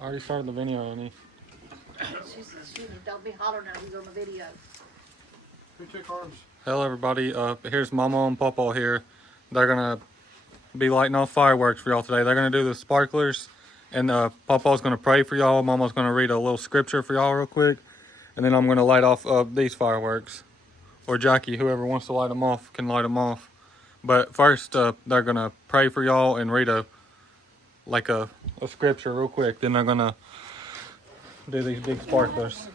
I already started the video, Annie. She don't be hollering now. He's on the video. Who took ours? Hello, everybody. Here's Mamaw and Pawpaw here. They're gonna be lighting off fireworks for y'all today. They're gonna do the sparklers, and Pawpaw's gonna pray for y'all. Mama's gonna read a little scripture for y'all real quick, and then I'm gonna light off these fireworks. Or Jackie, whoever wants to light them off, can light them off. But first, they're gonna pray for y'all and read a scripture real quick. Then they're gonna do these big sparklers.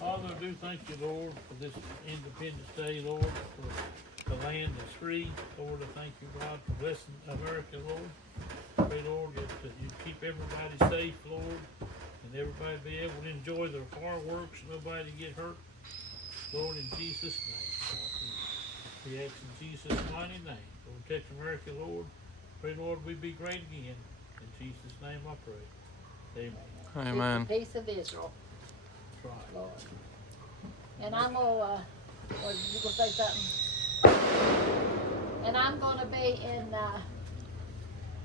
Father, I do thank you, Lord, for this Independence Day, Lord, for the land is free. Lord, I thank you, God, for blessing America, Lord. Pray, Lord, that you keep everybody safe, Lord, and everybody be able to enjoy their fireworks, nobody get hurt. Lord, in Jesus' name, God, we ask in Jesus' mighty name. Lord, protect America, Lord. Pray, Lord, we be great again. In Jesus' name I pray. Amen. Amen. The peace of Israel, Right. Lord. And I'm gonna, what, you gonna say something? And I'm gonna be in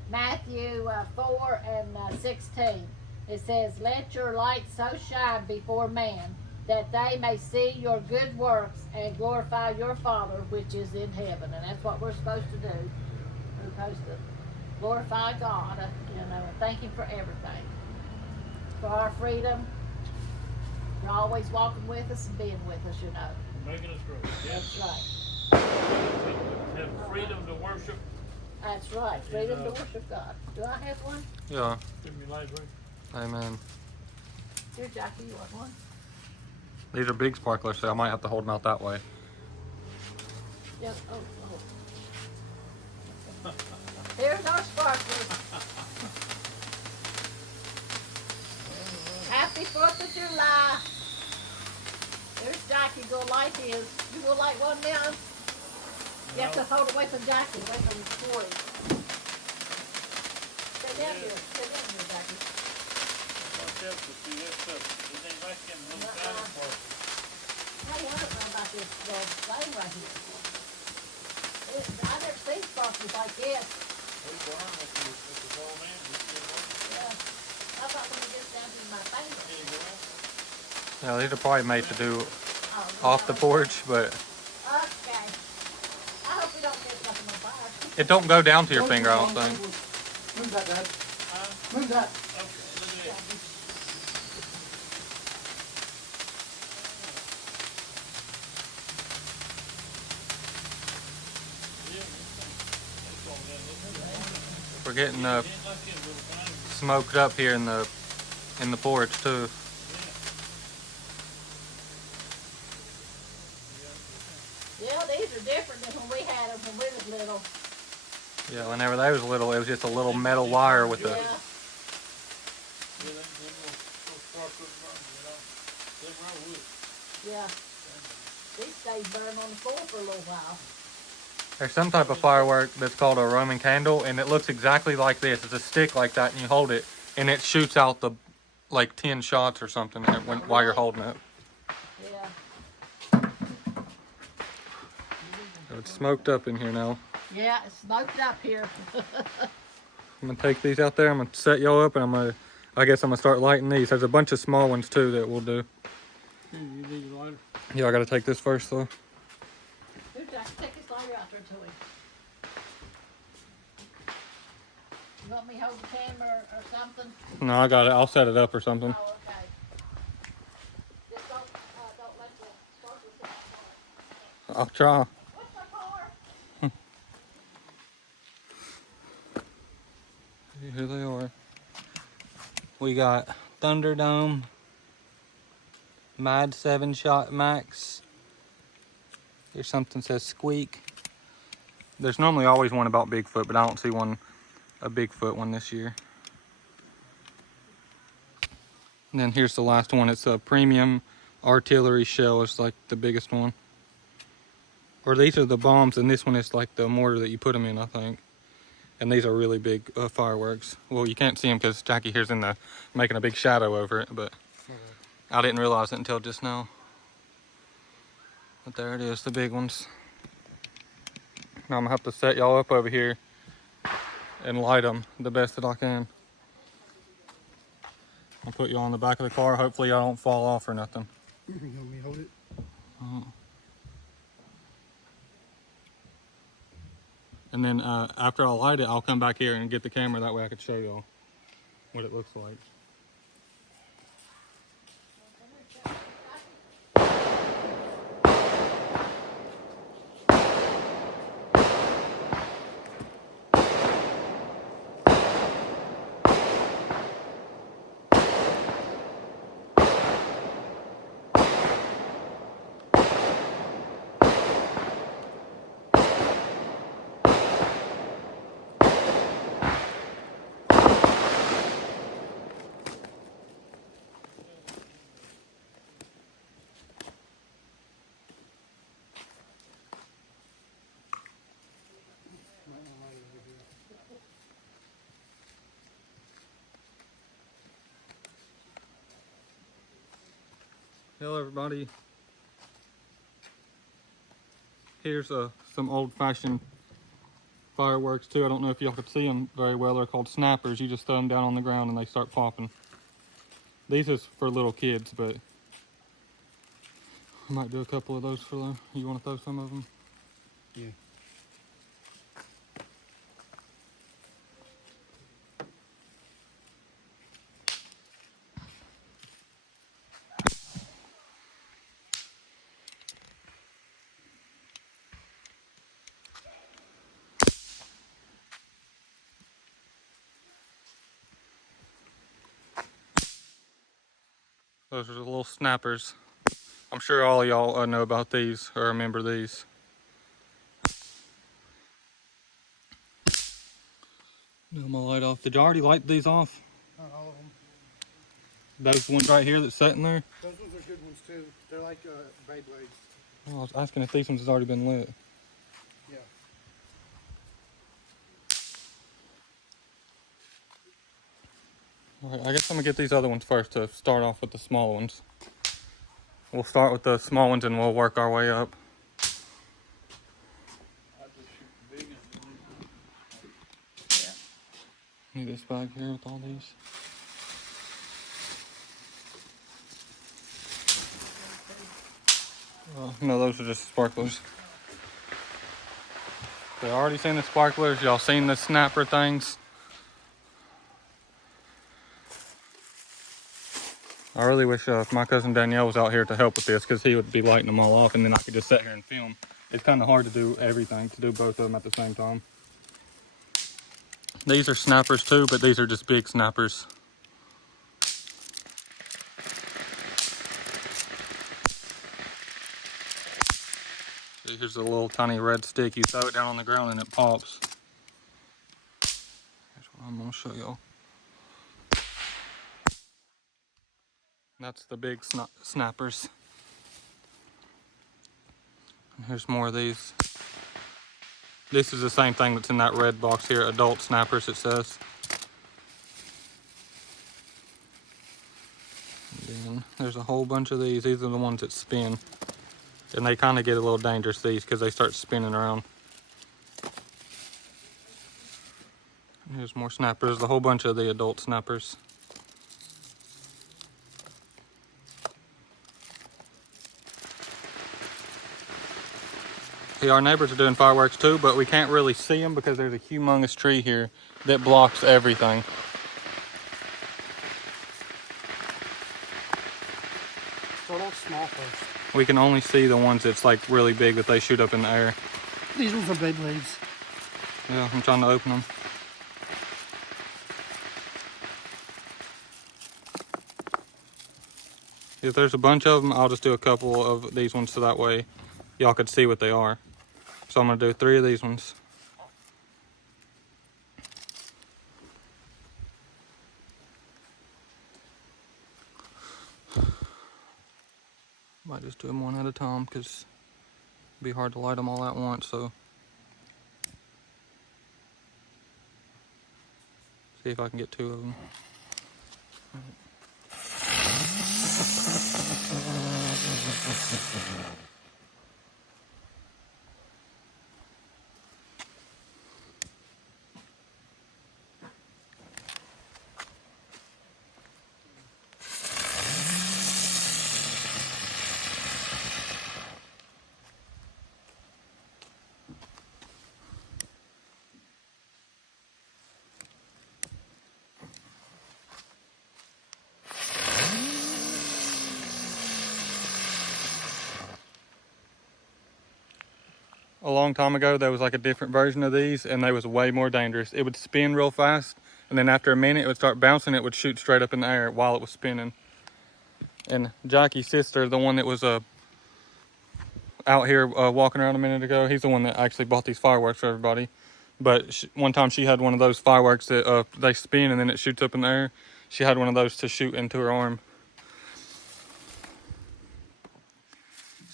Matthew 4 and 16. It says, "Let your light so shine before man, that they may see your good works and glorify your Father which is in heaven." And that's what we're supposed to do. We're supposed to glorify God, and thank Him for everything. For our freedom, for always walking with us and being with us, Making us grow. That's Yes. right. Have freedom to worship. That's right. Freedom to worship God. Do I have one? Yeah. Give me library. Amen. Here, Jackie, you want one? These are big sparklers, so I might have to hold them out that way. Yep. Oh. Here's our sparklers. Happy 4th of July. There's Jackie. Go light his. You go light one now? You have to hold away from Jackie. Away from Corey. Stay down here. Stay down here, Jackie. Watch out to see that stuff. It ain't like them little tiny sparkles. Hey, I don't know about this thing right here. I never seen sparklers like this. They burn with the old man. Yeah. I thought when it gets down to my finger. Yeah, these are probably made to do Oh, off the porch, but Okay. I hope we don't get something on fire. it don't go down to your finger, I don't think. Move that, Dad. Move that. Okay, look at that. We're getting smoked up here in the porch too. Yeah, these are different than when we had them when we was little. Yeah, whenever they was little, it was just a little metal wire with Yeah. a. Yeah. These stays burn on the floor for a little while. There's some type of firework that's called a Roman candle, and it looks exactly like this. It's a stick like that, and you hold it, and it shoots out the like 10 shots or something while you're holding it. Yeah. So it's smoked up in here now. Yeah, it's smoked up here. I'm gonna take these out there. I'm gonna set y'all up, and I guess I'm gonna start lighting these. There's a bunch of small ones too that we'll do. You need a lighter? Yeah, I gotta take this first though. Here, Jack, take this lighter out there to him. You want me to hold the camera or something? No, I got it. I'll set it up or something. Oh, okay. Just don't let the sparklers hit the car. I'll try. What's my car? Here they are. We got Thunderdome, Mad 7-shot max. Here's something that says Squeak. There's normally always one about Bigfoot, but I don't see a Bigfoot one this year. And then here's the last one. It's a premium artillery shell. It's like the biggest one. Or these are the bombs, and this one is like the mortar that you put them in, I think. And these are really big fireworks. Well, you can't see them because Jackie here's making a big shadow over it, but I didn't realize it until just now. But there it is, the big ones. Now I'm gonna have to set y'all up over here and light them the best that I can. I'll put you on the back of the car. Hopefully I don't fall off or nothing. You want me to hold it? And then after I light it, I'll come back here and get the camera. That way I could show y'all what it looks like. Hello everybody. Here's some old-fashioned fireworks too. I don't know if y'all could see them very well. They're called snappers. You just throw them down on the ground and they start popping. These is for little kids, but I might do a couple of those for them. You want to throw some of them? Yeah. Those are the little snappers. I'm sure all of y'all know about these or remember these. I'm gonna light off. Did you already light these off? Not all of them. Those ones right here that's sitting there? Those ones are good ones too. They're like Beyblades. Oh, I was asking if these ones has already been lit. Yeah. Alright, I guess I'm gonna get these other ones first to start off with the small ones. We'll start with the small ones and we'll work our way up. Need this bag here with all these. No, those are just sparklers. So already seen the sparklers. Y'all seen the snapper things. I really wish my cousin Danielle was out here to help with this because he would be lighting them all off and then I could just sit here and film. It's kind of hard to do everything, to do both of them at the same time. These are snappers too, but these are just big snappers. See, here's a little tiny red stick. You throw it down on the ground and it pops. Here's what I'm gonna show y'all. That's the big snappers. And here's more of these. This is the same thing that's in that red box here, adult snappers it says. And then there's a whole bunch of these. These are the ones that spin. And they kind of get a little dangerous, these, because they start spinning around. And here's more snappers. There's a whole bunch of the adult snappers. See, our neighbors are doing fireworks too, but we can't really see them because there's a humongous tree here that blocks everything. Start off small first. We can only see the ones that's like really big that they shoot up in the air. These ones are Beyblades. Yeah, I'm trying to open them. If there's a bunch of them, I'll just do a couple of these ones so that way y'all could see what they are. So I'm gonna do 3 of these ones. Might just do them one at a time because it'd be hard to light them all at once. So see if I can get 2 of them. a long time ago, there was like a different version of these, and they was way more dangerous. It would spin real fast, and then after a minute, it would start bouncing. It would shoot straight up in the air while it was spinning. And Jackie's sister, the one that was out here walking around a minute ago, he's the one that actually bought these fireworks for everybody. But one time she had one of those fireworks that they spin and then it shoots up in the air. She had one of those to shoot into her arm.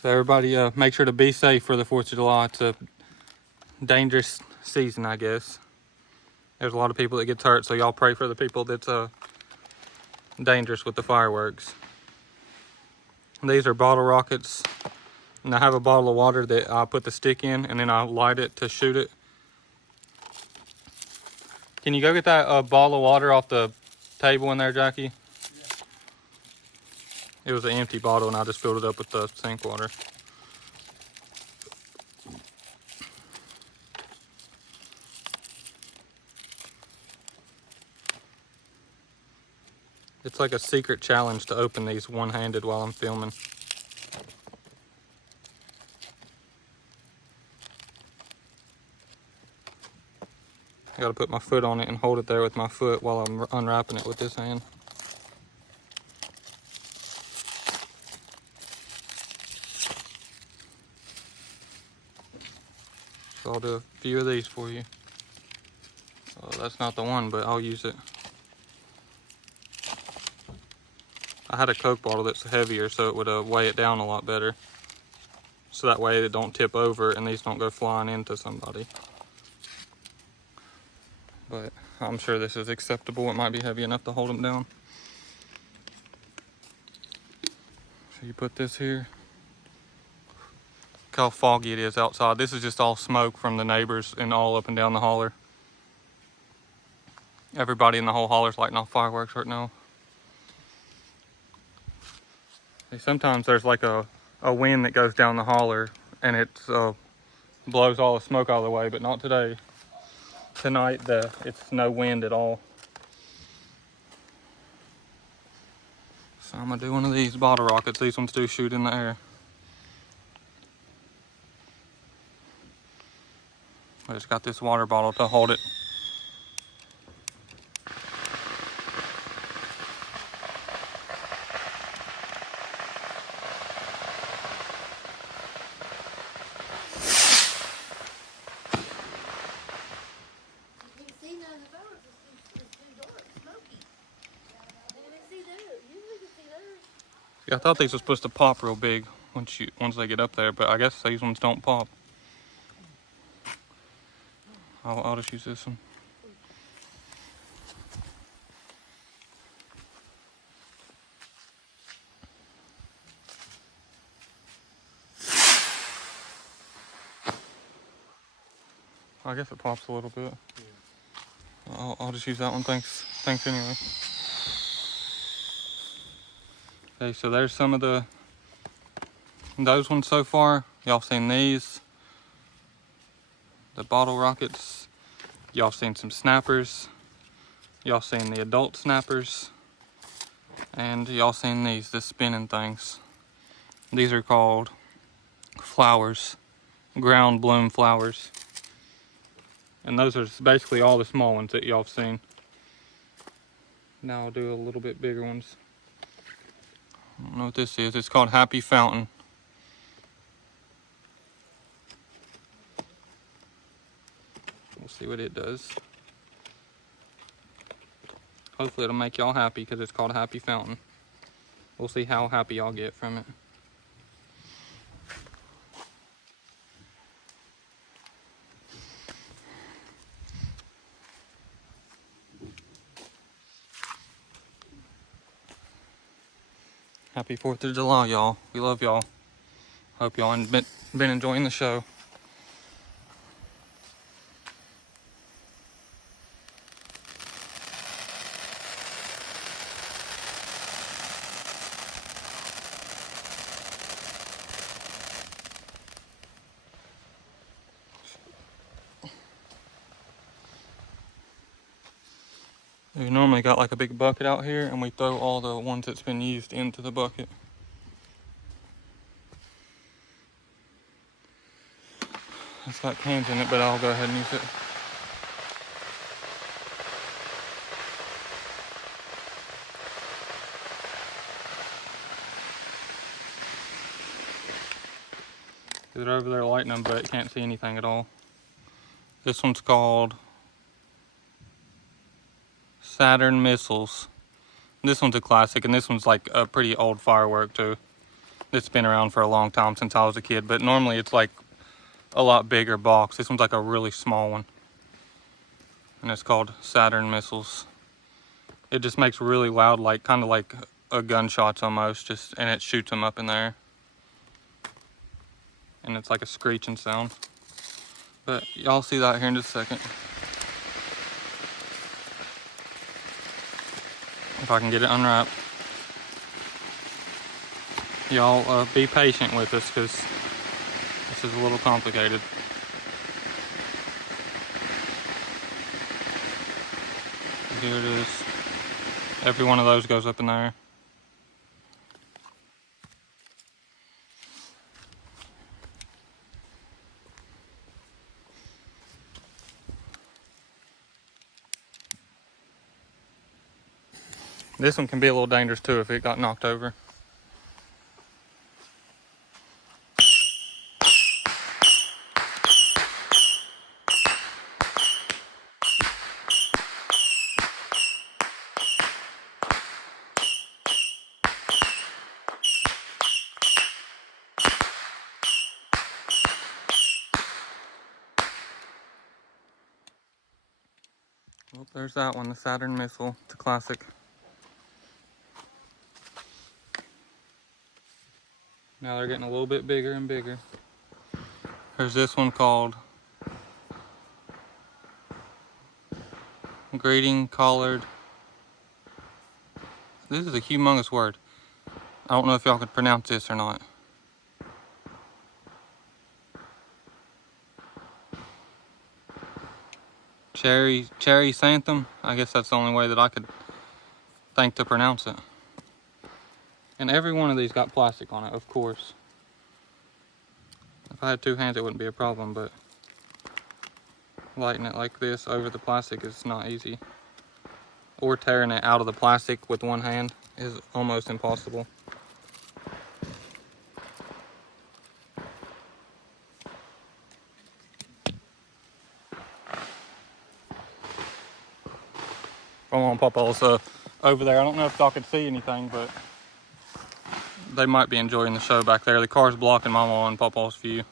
So everybody make sure to be safe for the 4th of July. It's a dangerous season, I guess. There's a lot of people that gets hurt, so y'all pray for the people that's dangerous with the fireworks. These are bottle rockets. And I have a bottle of water that I put the stick in and then I light it to shoot it. Can you go get that bottle of water off the table in there, Jackie? Yeah. It was an empty bottle and I just filled it up with the sink water. It's like a secret challenge to open these one-handed while I'm filming. I gotta put my foot on it and hold it there with my foot while I'm unwrapping it with this hand. So I'll do a few of these for you. Oh, that's not the one, but I'll use it. I had a Coke bottle that's heavier, so it would weigh it down a lot better. So that way it don't tip over and these don't go flying into somebody. But I'm sure this is acceptable. It might be heavy enough to hold them down. So you put this here. Look how foggy it is outside. This is just all smoke from the neighbors and all up and down the holler. Everybody in the whole holler's lighting off fireworks right now. See, sometimes there's like a wind that goes down the holler and it blows all the smoke out of the way, but not today. Tonight, it's no wind at all. So I'm gonna do one of these bottle rockets. These ones do shoot in the air. I just got this water bottle to hold it. Yeah, I thought these were supposed to pop real big once they get up there, but I guess these ones don't pop. I'll just use this one. I guess it pops a little bit. Yeah. I'll just use that one. Thanks anyway. Okay, so there's some of those ones so far. Y'all seen these? The bottle rockets. Y'all seen some snappers. Y'all seen the adult snappers. And y'all seen these, the spinning things. These are called flowers, ground bloom flowers. And those are basically all the small ones that y'all have seen. Now I'll do a little bit bigger ones. I don't know what this is. It's called Happy Fountain. We'll see what it does. Hopefully it'll make y'all happy because it's called Happy Fountain. We'll see how happy y'all get from it. Happy 4th of July, y'all. We love y'all. Hope y'all been enjoying the show. We normally got like a big bucket out here and we throw all the ones that's been used into the bucket. It's got cans in it, but I'll go ahead and use it. They're over there lighting them, but can't see anything at all. This one's called Saturn Missiles. This one's a classic, and this one's like a pretty old firework too. It's been around for a long time, since I was a kid, but normally it's like a lot bigger box. This one's like a really small one, and it's called Saturn Missiles. It just makes really loud, like kind of like a gunshots almost, and it shoots them up in the air. And it's like a screeching sound. But y'all see that here in just a second. If I can get it unwrapped. Y'all be patient with us, because this is a little complicated. Here it is. Every one of those goes up in there. This one can be a little dangerous too if it got knocked over. Well, there's that one, the Saturn Missile. It's a classic. Now they're getting a little bit bigger and bigger. There's this one called Greeting Collard. This is a humongous word. I don't know if y'all could pronounce this or not. Cherry Santhum. I guess that's the only way that I could think to pronounce it. And every one of these got plastic on it, of course. If I had two hands, it wouldn't be a problem, but lighting it like this over the plastic is not easy. Or tearing it out of the plastic with one hand is almost impossible. Mamaw and Pawpaw's over there. I don't know if y'all could see anything, but they might be enjoying the show back there. The car's blocking Mamaw and Pawpaw's view.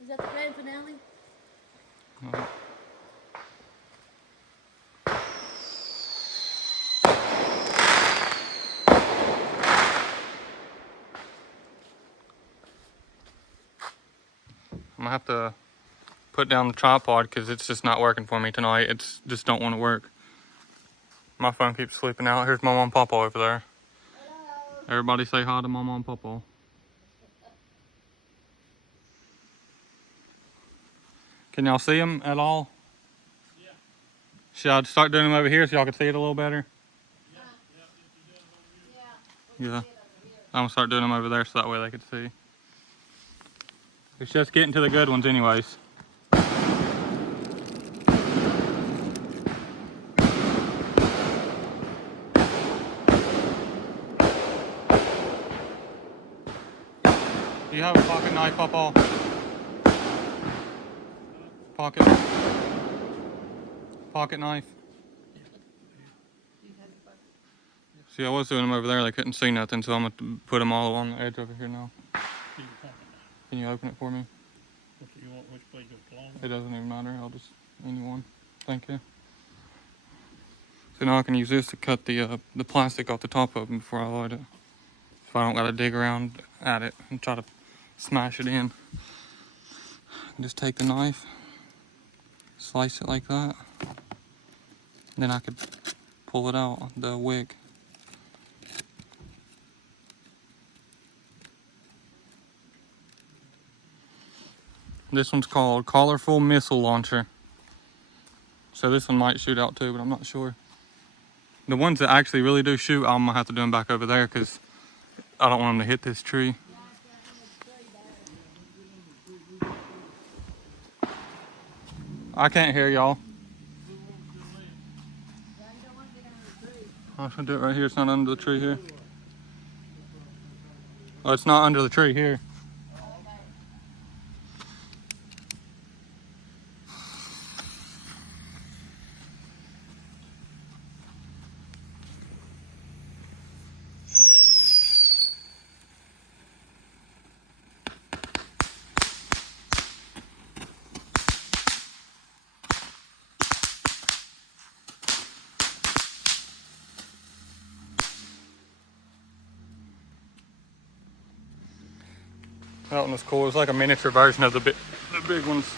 Is that the grand finale? I'm gonna have to put down the tripod because it's just not working for me tonight. It's just don't want to work. My phone keeps sleeping out. Here's Mamaw and Pawpaw over there. Hello. Everybody say hi to Mamaw and Pawpaw. Can y'all see them at all? Yeah. Should I start doing them over here so y'all can see it a little better? Yeah. Yeah. I'm gonna start doing them over there so that way they can see. It's just getting to the good ones anyways. Do you have a pocket knife, Pawpaw? Pocket knife. See, I was doing them over there. They couldn't see nothing, so I'm gonna put them all on the edge over here now. Can you open it for me? What do you want, which way goes long? It doesn't even matter. I'll just anyone. Thank you. So now I can use this to cut the plastic off the top of them before I light it. So I don't gotta dig around at it and try to smash it in. Just take the knife, slice it like that. Then I could pull it out, the wick. This one's called Colorful Missile Launcher. So this one might shoot out too, but I'm not sure. The ones that actually really do shoot, I'm gonna have to do them back over there because I don't want them to hit this tree. I can't hear y'all. I should do it right here. It's not under the tree here. Oh, it's not under the tree here. That one was cool. It was like a miniature version of the big ones.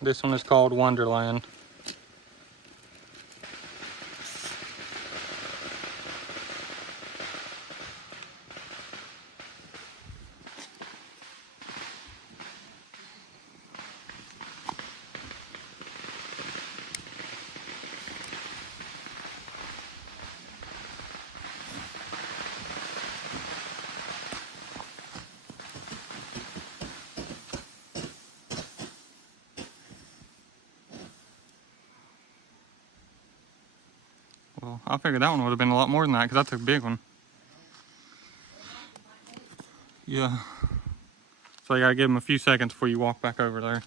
This one is called Wonderland. Well, I figured that one would have been a lot more than that because that's a big one. Yeah. So you gotta give them a few seconds before you walk back over there.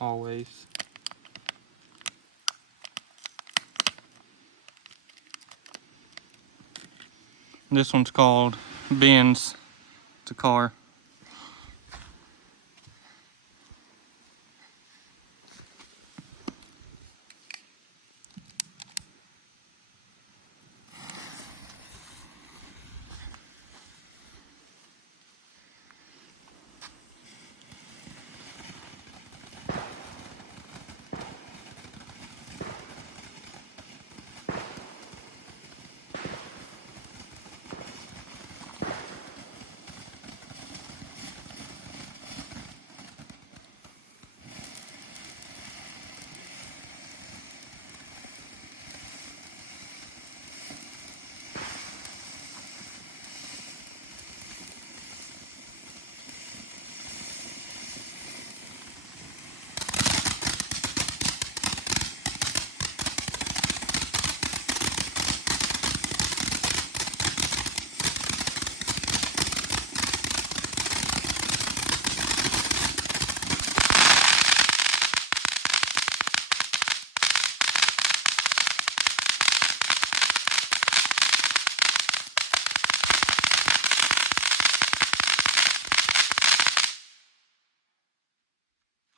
Always. This one's called Benz. It's a car.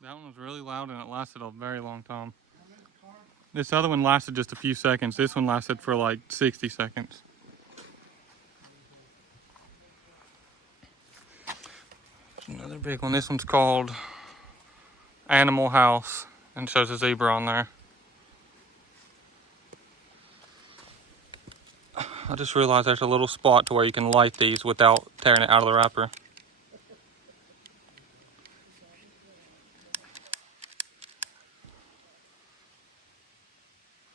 That one was really loud and it lasted a very long time. This other one lasted just a few seconds. This one lasted for like 60 seconds. There's another big one. This one's called Animal House and shows a zebra on there. I just realized there's a little spot to where you can light these without tearing it out of the wrapper.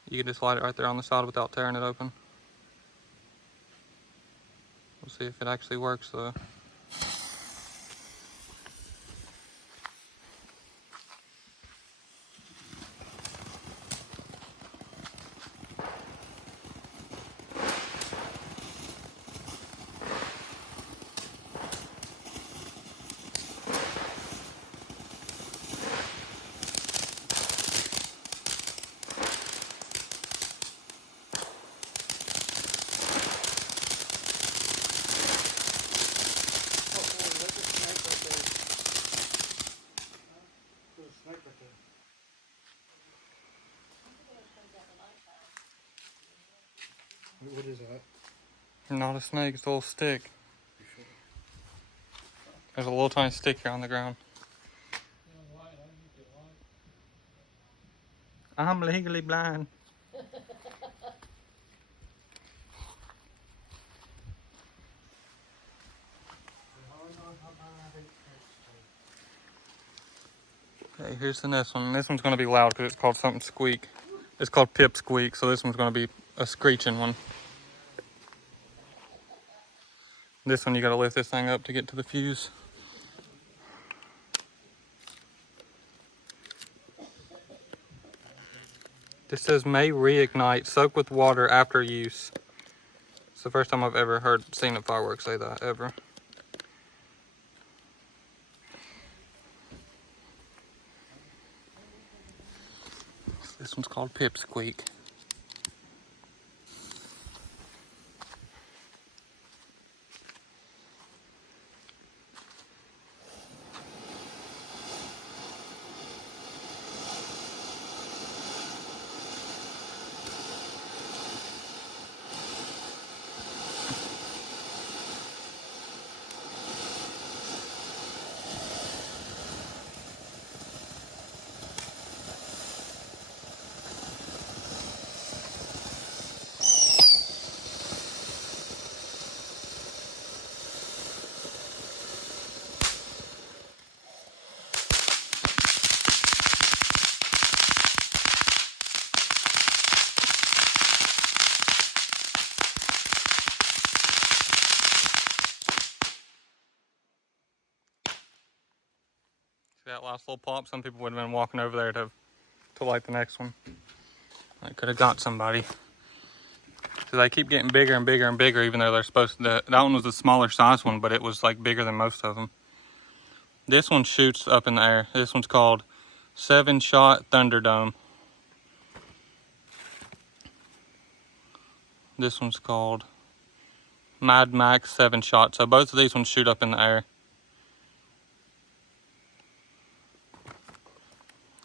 You can just light it right there on the side without tearing it open. We'll see if it actually works though. What is that? Not a snake, it's a little stick. There's a little tiny stick here on the ground. I'm legally blind. Okay, here's the next one. This one's going to be loud because it's called something squeak. It's called pip squeak, so this one's going to be a screeching one. This one you got to lift this thing up to get to the fuse. This says may reignite, soak with water after use. It's the first time I've ever seen a firework say that, ever. This one's called pipsqueak. See that last little pop? Some people would have been walking over there to light the next one. I could have got somebody. So they keep getting bigger and bigger and bigger, even though they're supposed to. That one was a smaller size one, but it was like bigger than most of them. This one shoots up in the air. This one's called 7-Shot Thunderdome. This one's called Mad Max 7-Shot. So both of these ones shoot up in the air.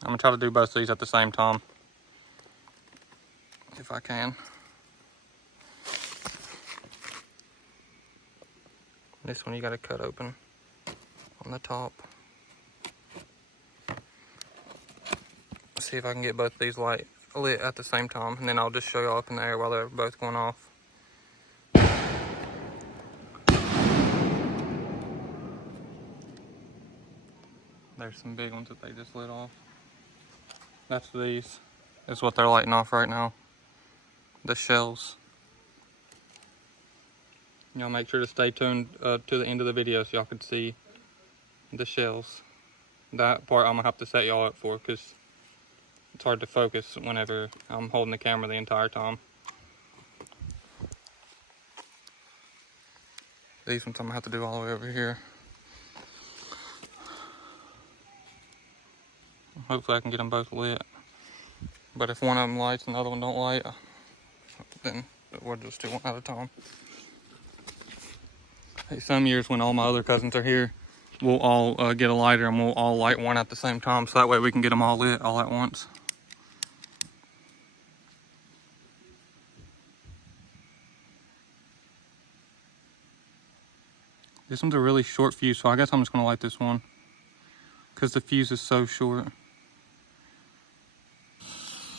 I'm gonna try to do both of these at the same time, if I can. This one you gotta cut open on the top. See if I can get both of these lit at the same time, and then I'll just show y'all up in the air while they're both going off. There's some big ones that they just lit off. That's these. Is what they're lighting off right now. The shells. Y'all make sure to stay tuned to the end of the video so y'all can see the shells. That part I'm gonna have to set y'all up for because it's hard to focus whenever I'm holding the camera the entire time. These ones I'm gonna have to do all the way over here. Hopefully I can get them both lit. But if one of them lights and the other one don't light, then we'll just do one at a time. Hey, some years when all my other cousins are here, we'll all get a lighter and we'll all light one at the same time, so that way we can get them all lit all at once. This one's a really short fuse, so I guess I'm just gonna light this one because the fuse is so short.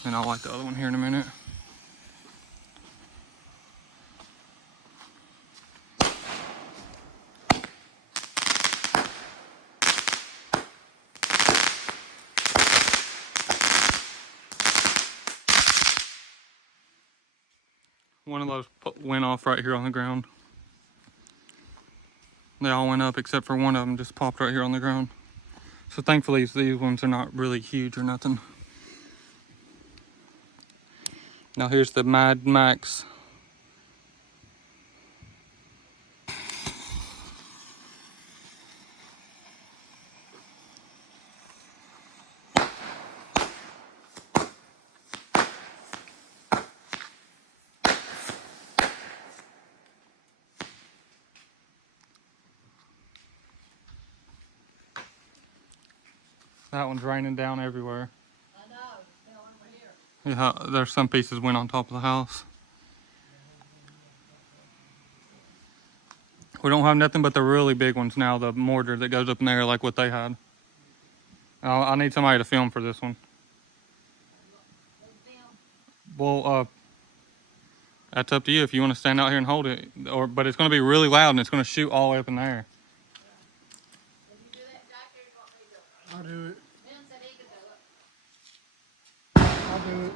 Then I'll light the other one here in a minute. One of those went off right here on the ground. They all went up except for one of them just popped right here on the ground. So thankfully these ones are not really huge or nothing. Now here's the Mad Max. That one's raining down everywhere. I know, it's still over here. Yeah, there's some pieces went on top of the house. We don't have nothing but the really big ones now, the mortar that goes up in there like what they had. I need somebody to film for this one. Well, that's up to you if you want to stand out here and hold it. But it's going to be really loud and it's going to shoot all the way up in the air. Will you do that, Jackie, or you want me to do it? I'll do it. Ben said he could do it. I'll do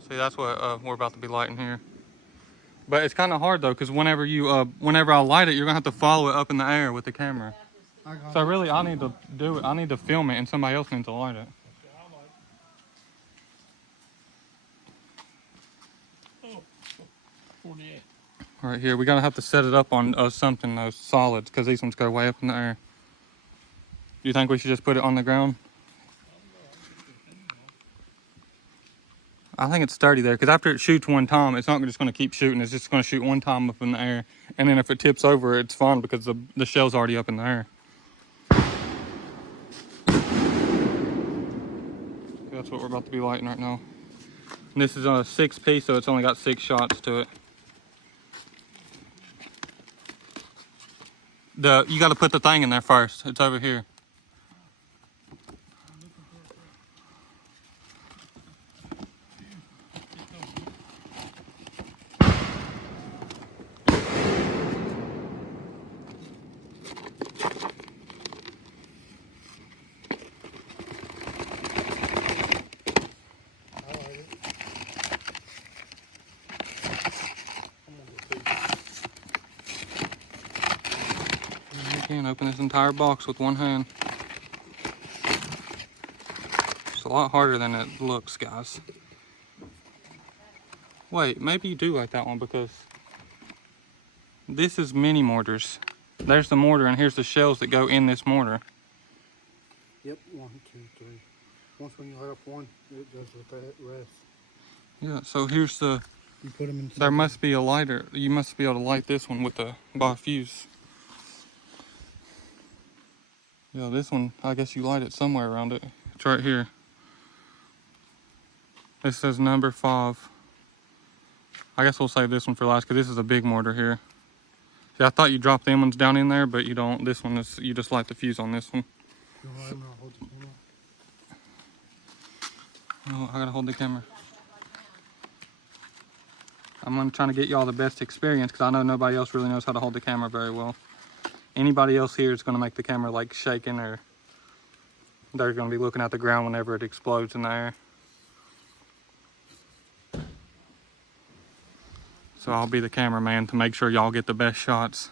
it. See, that's what we're about to be lighting here. But it's kind of hard though, because whenever I light it, you're gonna have to follow it up in the air with the camera. I got So it. really, I need to do it. I need to film it, and somebody else needs to light it. Oh, 48. Right here, we gotta have to set it up on something, those solids, because these ones go way up in the air. Do you think we should just put it on the ground? I think it's sturdy there, because after it shoots one time, it's not just going to keep shooting. It's just going to shoot one time up in the air. And then if it tips over, it's fine because the shell's already up in the air. That's what we're about to be lighting right now. And this is a 6-piece, so it's only got 6 shots to it. You got to put the thing in there first. It's over here. Again, open this entire box with one hand. It's a lot harder than it looks, guys. Wait, maybe you do like that one because this is mini mortars. There's the mortar and here's the shells that go in this mortar. Yep, 1, 2, 3. Once when you light up one, it goes with that rest. Yeah, so here's the, You put them in. there must be a lighter. You must be able to light this one with by a fuse. Yeah, this one, I guess you light it somewhere around it. It's right here. It says number 5. I guess we'll save this one for last because this is a big mortar here. See, I thought you dropped them ones down in there, but you don't. This one is, you just light the fuse on this one. You know, I'm gonna hold the camera. Oh, I gotta hold the camera. I'm trying to get y'all the best experience because I know nobody else really knows how to hold the camera very well. Anybody else here is going to make the camera like shaking, or they're going to be looking at the ground whenever it explodes in the air. So I'll be the cameraman to make sure y'all get the best shots.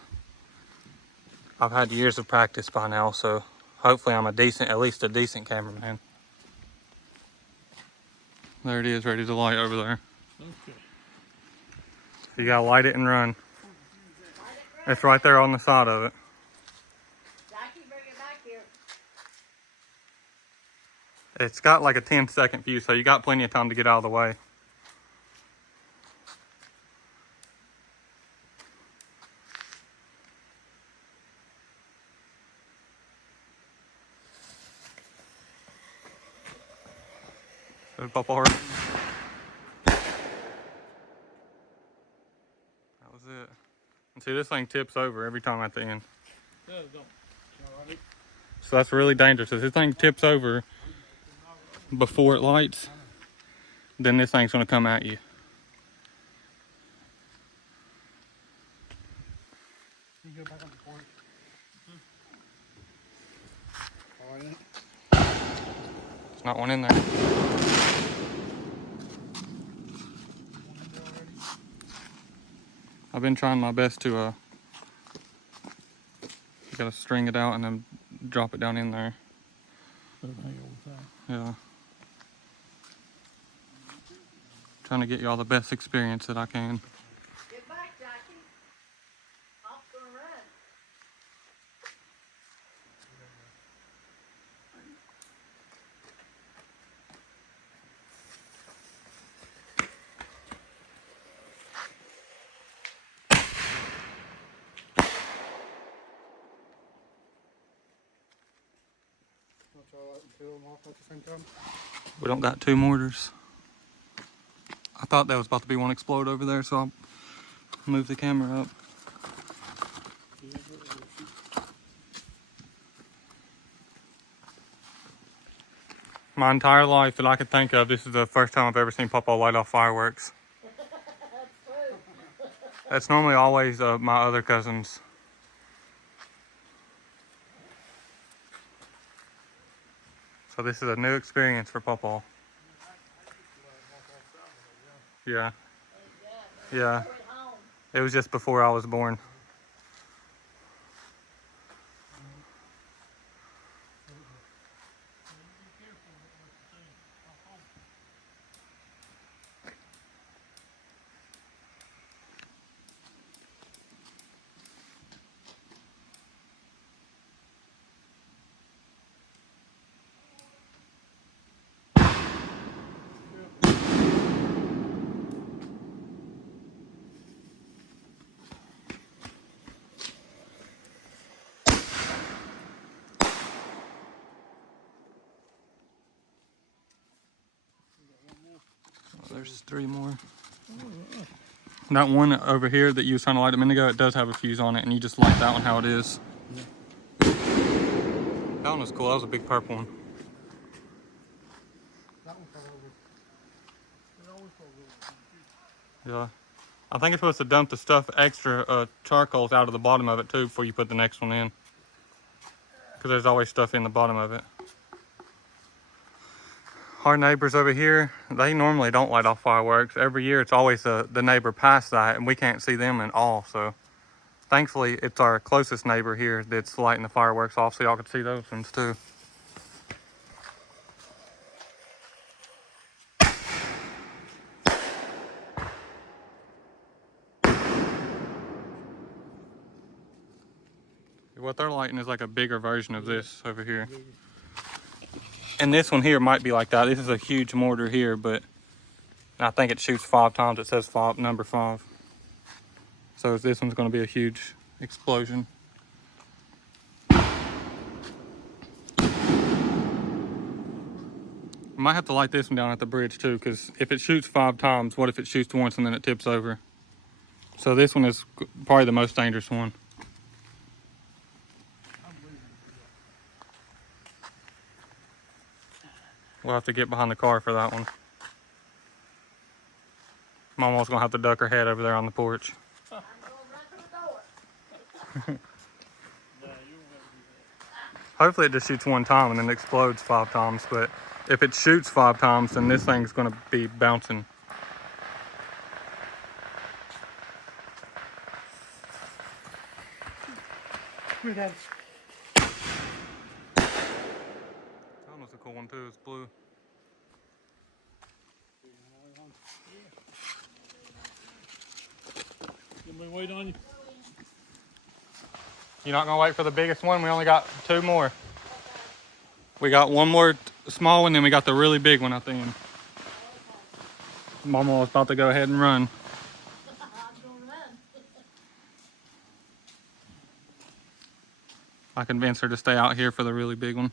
I've had years of practice by now, so hopefully I'm at least a decent cameraman. There it is, ready to light over there. Okay. You gotta light it and run. It's right there on the side of it. Jackie, bring it back here. It's got like a 10-second fuse, so you got plenty of time to get out of the way. Good pop hard. That was it. And see, this thing tips over every time at the end. No, don't. Alrighty. So that's really dangerous. If this thing tips over before it lights, then this thing's gonna come at you. You go back on the porch. All right. There's not one in there. I've been trying my best to you gotta string it out and then drop it down in there. Yeah. Trying to get y'all the best experience that I can. Get back, Jackie. Pop's gonna run. I'll try to light two of them off at the same time. We don't got 2 mortars. I thought there was about to be one explode over there, so move the camera up. My entire life that I could think of, this is the first time I've ever seen Papa light off fireworks. That's true. That's normally always my other cousins. So this is a new experience for Papa. Yeah. Yeah. At home. It was just before I was born. There's 3 more. That one over here that you was trying to light a minute ago, it does have a fuse on it, and you just light that one how it is. Yeah. That one was cool. That was a big purple one. That one fell over. It always falls over. Yeah. I think it's supposed to dump the stuff extra charcoals out of the bottom of it too before you put the next one in. Because there's always stuff in the bottom of it. Our neighbors over here, they normally don't light off fireworks. Every year it's always the neighbor past that, and we can't see them at all. So thankfully it's our closest neighbor here that's lighting the fireworks off, so y'all can see those ones too. What they're lighting is like a bigger version of this over here. And this one here might be like that. This is a huge mortar here, but I think it shoots 5 times. It says 5, number 5. So this one's going to be a huge explosion. I might have to light this one down at the bridge too, because if it shoots 5 times, what if it shoots once and then it tips over? So this one is probably the most dangerous one. We'll have to get behind the car for that one. Mamaw's gonna have to duck her head over there on the porch. I'm going right to the door. Hopefully it just shoots 1 time and then explodes 5 times, but if it shoots 5 times, then this thing's gonna be bouncing. That That was a cool one too, it's blue. Can we wait on you? You're not gonna wait for the biggest one? We only got 2 more. We got one more small one, then we got the really big one at the end. Mama was about to go ahead and run. I'm going to run. I convinced her to stay out here for the really big one.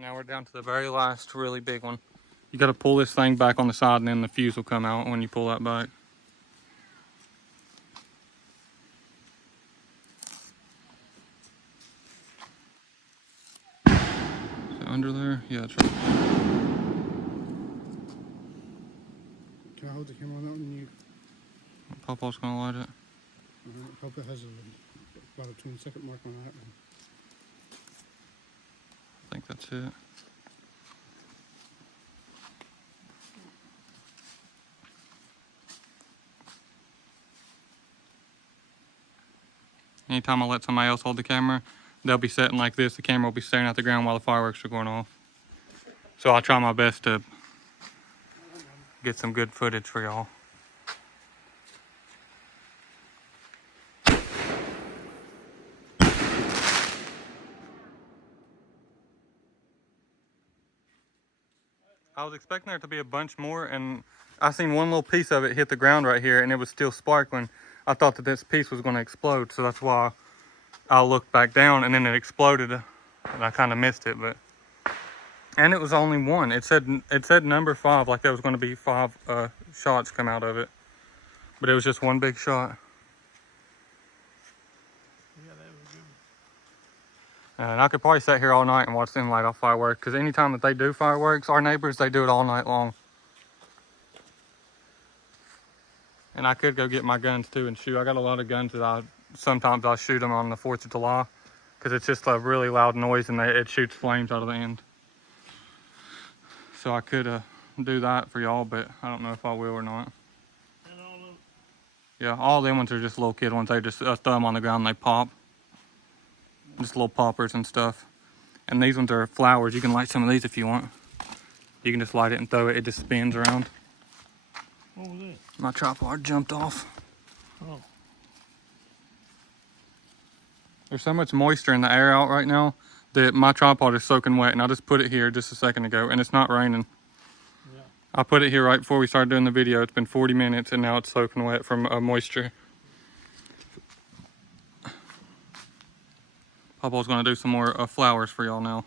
Now we're down to the very last really big one. You gotta pull this thing back on the side and then the fuse will come out when you pull that back. Is it under there? Yeah, it's right. Can I hold the camera on that one? You, Papa's gonna light it. Papa has about a 20-second mark on that one. I think that's it. Anytime I let somebody else hold the camera, they'll be sitting like this. The camera will be staring at the ground while the fireworks are going off. So I'll try my best to get some good footage for y'all. I was expecting there to be a bunch more, and I seen one little piece of it hit the ground right here, and it was still sparkling. I thought that this piece was going to explode, so that's why I looked back down, and then it exploded, and I kind of missed it. But and it was only one. It said number 5, like there was going to be 5 shots come out of it, but it was just one big shot. Yeah, that was good. And I could probably sit here all night and watch them light off fireworks, because anytime that they do fireworks, our neighbors, they do it all night long. And I could go get my guns too and shoot. I got a lot of guns that sometimes I'll shoot them on the 4th of July, because it's just a really loud noise and it shoots flames out of the end. So I could do that for y'all, but I don't know if I will or not. And all of, Yeah, all them ones are just little kid ones. They just throw them on the ground and they pop. Just little poppers and stuff. And these ones are flowers. You can light some of these if you want. You can just light it and throw it. It just spins around. what was that? My tripod jumped off. Oh, There's so much moisture in the air out right now that my tripod is soaking wet, and I just put it here just a second ago, and it's not raining. yeah. I put it here right before we started doing the video. It's been 40 minutes, and now it's soaking wet from moisture. Papa's gonna do some more flowers for y'all now.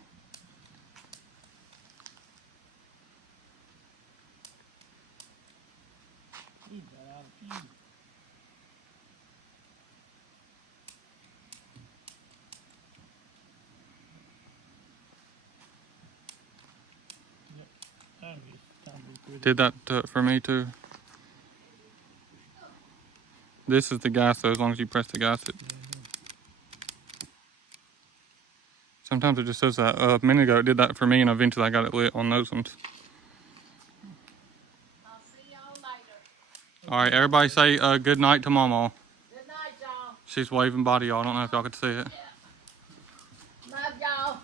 He got out of fuse. Yep. I guess time to quit. Did that for me too. This is the gas though, as long as you press the gas. Sometimes it just says that. A minute ago it did that for me, and eventually I got it lit on those ones. I'll see y'all later. All right, everybody say good night to Mamaw. Good night, y'all. She's waving body, y'all. I don't know if y'all could see it. Love y'all.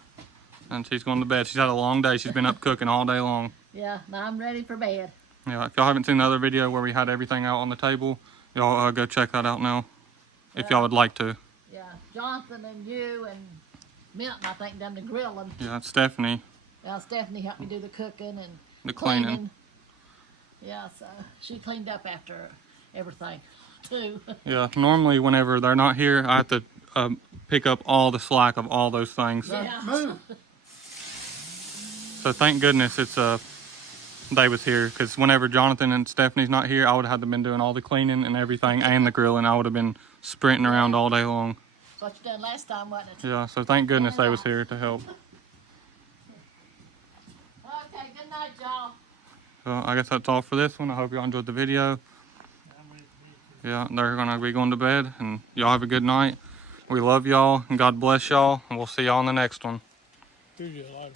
And she's going to bed. She's had a long day. She's been up cooking all day long. Yeah, now I'm ready for bed. Yeah, if y'all haven't seen the other video where we had everything out on the table, y'all go check that out now, if y'all would like to. Yeah, Jonathan and you and Milton, I think, done the grilling. Yeah, it's Stephanie, Well, Stephanie helped me do the cooking and the cleaning. Yeah, so she cleaned up after everything, too. Yeah, normally whenever they're not here, I have to pick up all the slack of all those things. Yeah. Move. So thank goodness it's they was here, because whenever Jonathan and Stephanie's not here, I would have been doing all the cleaning and everything and the grilling. I would have been sprinting around all day long. That's what you done last time, wasn't it? Yeah, so thank goodness they was here to help. Okay, good night, y'all. So I guess that's all for this one. I hope y'all enjoyed the video. I'm ready for bed. Yeah, they're gonna be going to bed, and y'all have a good night. We love y'all, and God bless y'all, and we'll see y'all in the next one. Here's your lighter.